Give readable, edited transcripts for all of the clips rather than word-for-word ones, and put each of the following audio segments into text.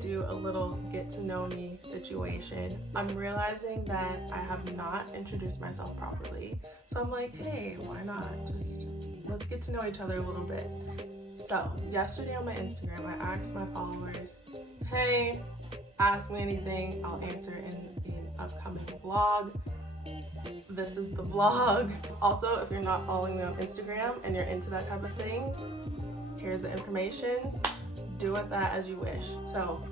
do a little get to know me situation. I'm realizing that I have not introduced myself properly. So I'm like, hey, why not? Just let's get to know each other a little bit. So yesterday on my Instagram, I asked my followers, hey, ask me anything, I'll answer in an upcoming vlog. This is the vlog. Also, if you're not following me on Instagram and you're into that type of thing, here's the information. Do with that as you wish. So,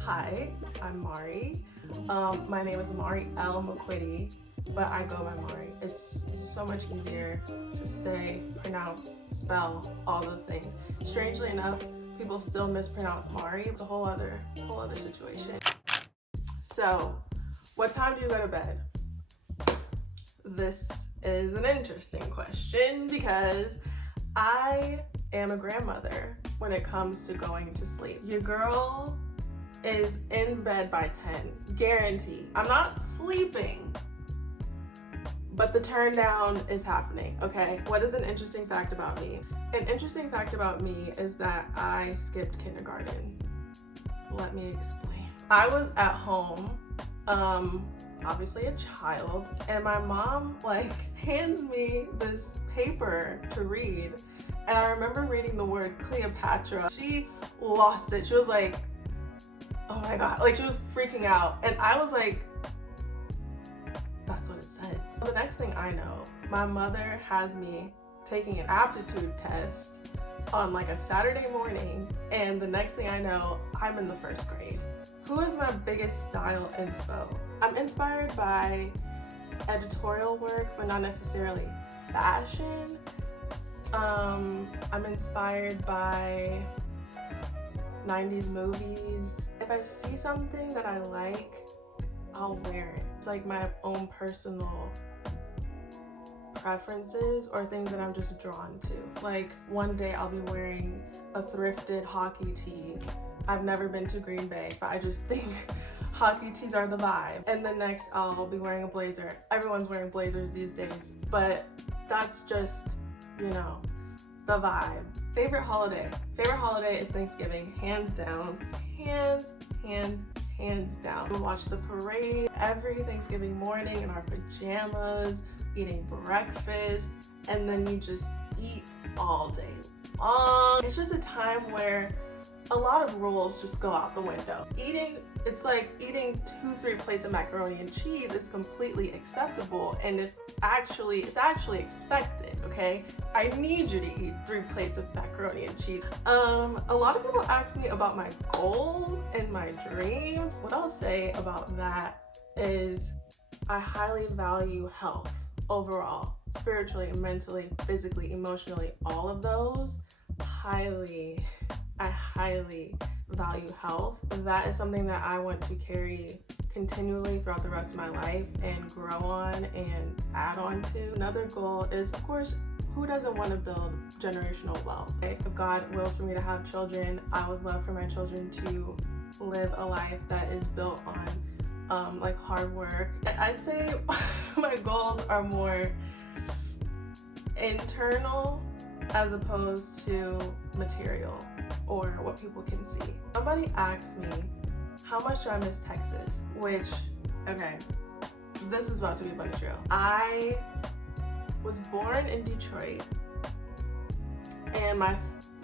hi, I'm Mari. My name is Mari L. McQuitty, but I go by Mari. It's so much easier to say, pronounce, spell, all those things. Strangely enough, people still mispronounce Mari. It's a whole other situation. So, what time do you go to bed? This is an interesting question because I am a grandmother when it comes to going to sleep. Your girl is in bed by 10, guaranteed. I'm not sleeping, but the turn down is happening, okay? What is an interesting fact about me? An interesting fact about me is that I skipped kindergarten. Let me explain. I was at home, obviously a child, and my mom hands me this paper to read, and I remember reading the word Cleopatra. She lost it. She was like, oh my god, she was freaking out, and I was like, that's what it says. The next thing I know, my mother has me taking an aptitude test on a Saturday morning, and the next thing I know, I'm in the first grade. Who is my biggest style inspo? I'm inspired by editorial work, but not necessarily fashion. I'm inspired by 90s movies. If I see something that I like, I'll wear it. It's my own personal preferences or things that I'm just drawn to. One day I'll be wearing a thrifted hockey tee. I've never been to Green Bay, but I just think hockey tees are the vibe. And then next I'll be wearing a blazer. Everyone's wearing blazers these days, but that's just, the vibe. Favorite holiday? Favorite holiday is Thanksgiving, hands down. Hands down. We watch the parade every Thanksgiving morning in our pajamas, eating breakfast, and then you just eat all day long. It's just a time where a lot of rules just go out the window. It's like eating 2-3 plates of macaroni and cheese is completely acceptable, and it's actually expected, okay? I need you to eat 3 plates of macaroni and cheese. A lot of people ask me about my goals and my dreams. What I'll say about that is I highly value health overall, spiritually, mentally, physically, emotionally, all of those. I highly value health. That is something that I want to carry continually throughout the rest of my life and grow on and add on to. Another goal is, of course, who doesn't want to build generational wealth? If God wills for me to have children, I would love for my children to live a life that is built on hard work. I'd say my goals are more internal as opposed to material or what people can see. Somebody asked me, how much do I miss Texas? Which, okay, this is about to be a bunny trail. I was born in Detroit, and my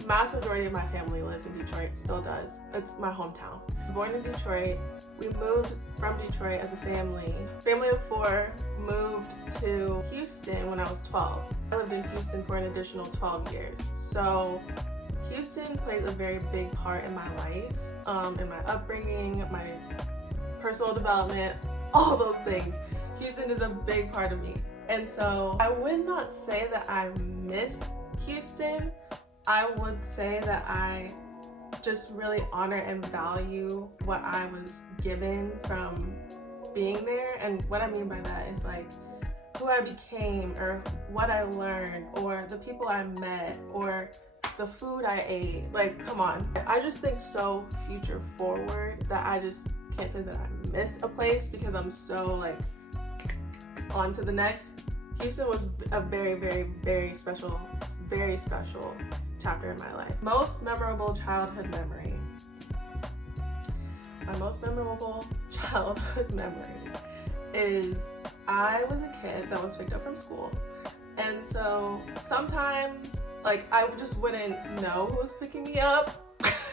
vast majority of my family lives in Detroit, still does. It's my hometown. I was born in Detroit. We moved from Detroit as a family. Family of 4 moved to Houston when I was 12. I lived in Houston for an additional 12 years. So Houston plays a very big part in my life, in my upbringing, my personal development, all those things. Houston is a big part of me. And so I would not say that I miss Houston. I would say that I just really honor and value what I was given from being there. And what I mean by that is who I became, or what I learned, or the people I met, or the food I ate. Come on. I just think so future forward that I just can't say that I miss a place because I'm so on to the next. Houston was a very, very, very special chapter in my life. Most memorable childhood memory. my most memorable childhood memory is I was a kid that was picked up from school. And so sometimes, like, I just wouldn't know who was picking me up.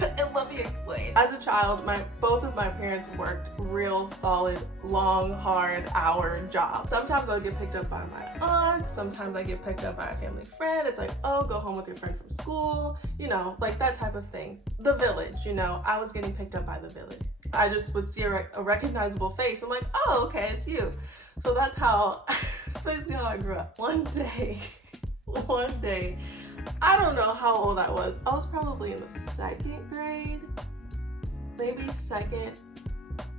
And let me explain. As a child, both of my parents worked real solid, long, hard hour jobs. Sometimes I would get picked up by my aunt, sometimes I get picked up by a family friend. It's like, oh, go home with your friend from school, you know, like that type of thing. The village, you know, I was getting picked up by the village. I just would see a recognizable face. I'm like, oh, okay, it's you. So that's basically how I grew up. One day, I don't know how old I was. I was probably in the second grade, maybe second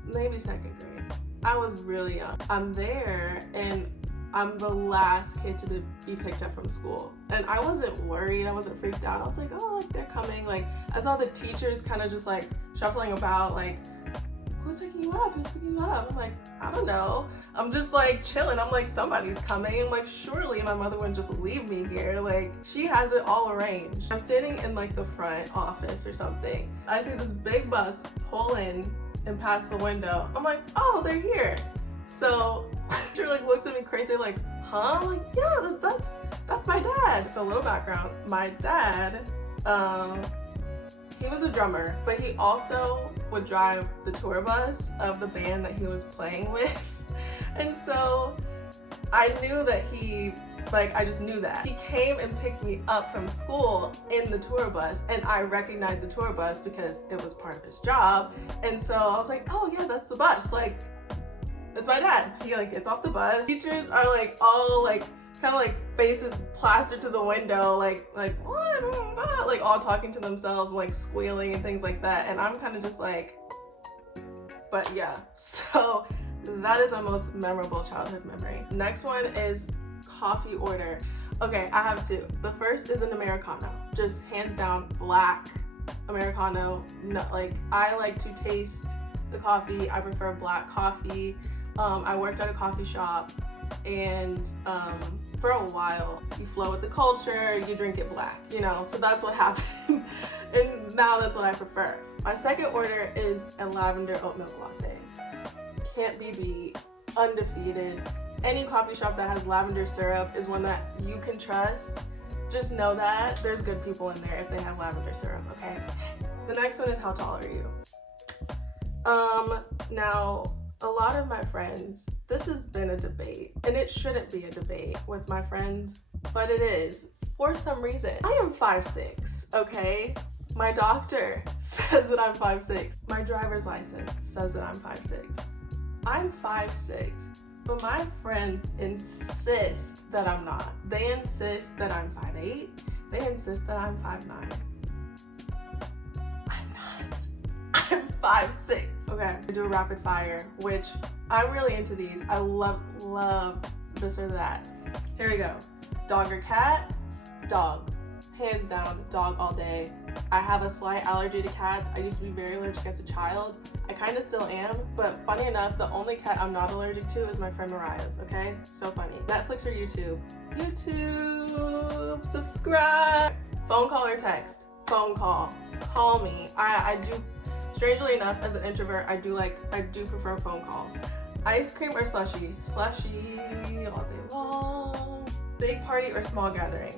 grade. I was really young. I'm there and I'm the last kid to be picked up from school. And I wasn't worried, I wasn't freaked out. I was like, oh, like they're coming. Like I saw the teachers kind of just like shuffling about, like, who's picking you up? Who's picking you up? I'm like, I don't know. I'm just like chilling. I'm like, somebody's coming. I'm like, surely my mother wouldn't just leave me here. Like, she has it all arranged. I'm standing in like the front office or something. I see this big bus pull in and pass the window. I'm like, oh, they're here. So she like looks at me crazy, like, huh? I'm like, yeah, that's my dad. So a little background. My dad, he was a drummer, but he also would drive the tour bus of the band that he was playing with. And so I knew that I just knew that. He came and picked me up from school in the tour bus, and I recognized the tour bus because it was part of his job. And so I was like, oh yeah, that's the bus. Like, it's my dad. He like gets off the bus. Teachers are like all like kind of like faces plastered to the window, like what? Like all talking to themselves, like squealing and things like that. And I'm kind of just like, but yeah. So that is my most memorable childhood memory. Next one is coffee order. Okay, I have two. The first is an Americano, just hands down black Americano. No, like I like to taste the coffee. I prefer black coffee. I worked at a coffee shop, and for a while you flow with the culture, you drink it black, you know, so that's what happened. And now that's what I prefer. My second order is a lavender oat milk latte. Can't be beat, undefeated. Any coffee shop that has lavender syrup is one that you can trust. Just know that there's good people in there if they have lavender syrup, okay? The next one is how tall are you? Now, a lot of my friends, this has been a debate, and it shouldn't be a debate with my friends, but it is for some reason. I am 5'6", okay? My doctor says that I'm 5'6". My driver's license says that I'm 5'6". I'm 5'6", but my friends insist that I'm not. They insist that I'm 5'8". They insist that I'm 5'9". I'm not. I'm 5'6". Okay, I do a rapid fire, which I'm really into these. I love this or that. Here we go. Dog or cat? Dog. Hands down, dog all day. I have a slight allergy to cats. I used to be very allergic as a child. I kind of still am, but funny enough, the only cat I'm not allergic to is my friend Mariah's, okay? So funny. Netflix or YouTube? YouTube, subscribe. Phone call or text? Phone call. Call me. I do. Strangely enough, as an introvert, I do prefer phone calls. Ice cream or slushie? Slushie all day long. Big party or small gathering?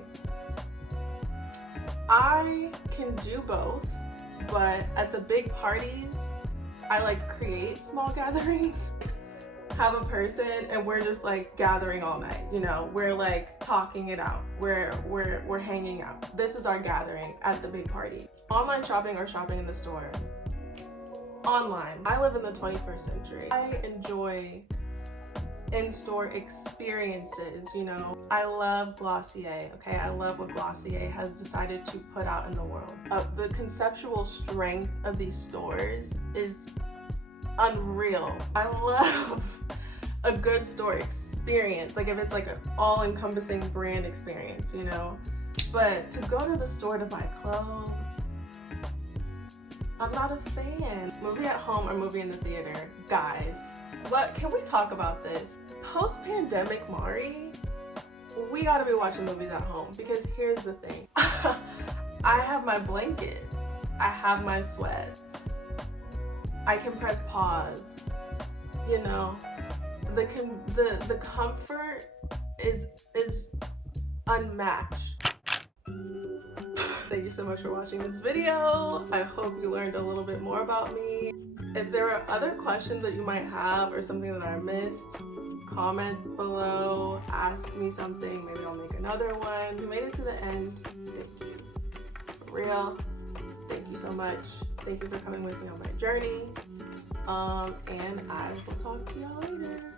I can do both, but at the big parties, I like create small gatherings. Have a person and we're just like gathering all night, you know, we're like talking it out, we're hanging out. This is our gathering at the big party. Online shopping or shopping in the store? Online. I live in the 21st century. I enjoy in-store experiences, you know. I love Glossier, okay? I love what Glossier has decided to put out in the world. The conceptual strength of these stores is unreal. I love a good store experience, like if it's like an all-encompassing brand experience, you know. But to go to the store to buy clothes, I'm not a fan. Movie at home or movie in the theater? Guys, what can we talk about this? Post-pandemic Mari, we gotta be watching movies at home, because here's the thing. I have my blankets, I have my sweats. I can press pause. You know, the comfort is unmatched. Thank you so much for watching this video. I hope you learned a little bit more about me. If there are other questions that you might have or something that I missed, comment below, ask me something, maybe I'll make another one. If you made it to the end, thank you. For real, thank you so much. Thank you for coming with me on my journey. And I will talk to y'all later.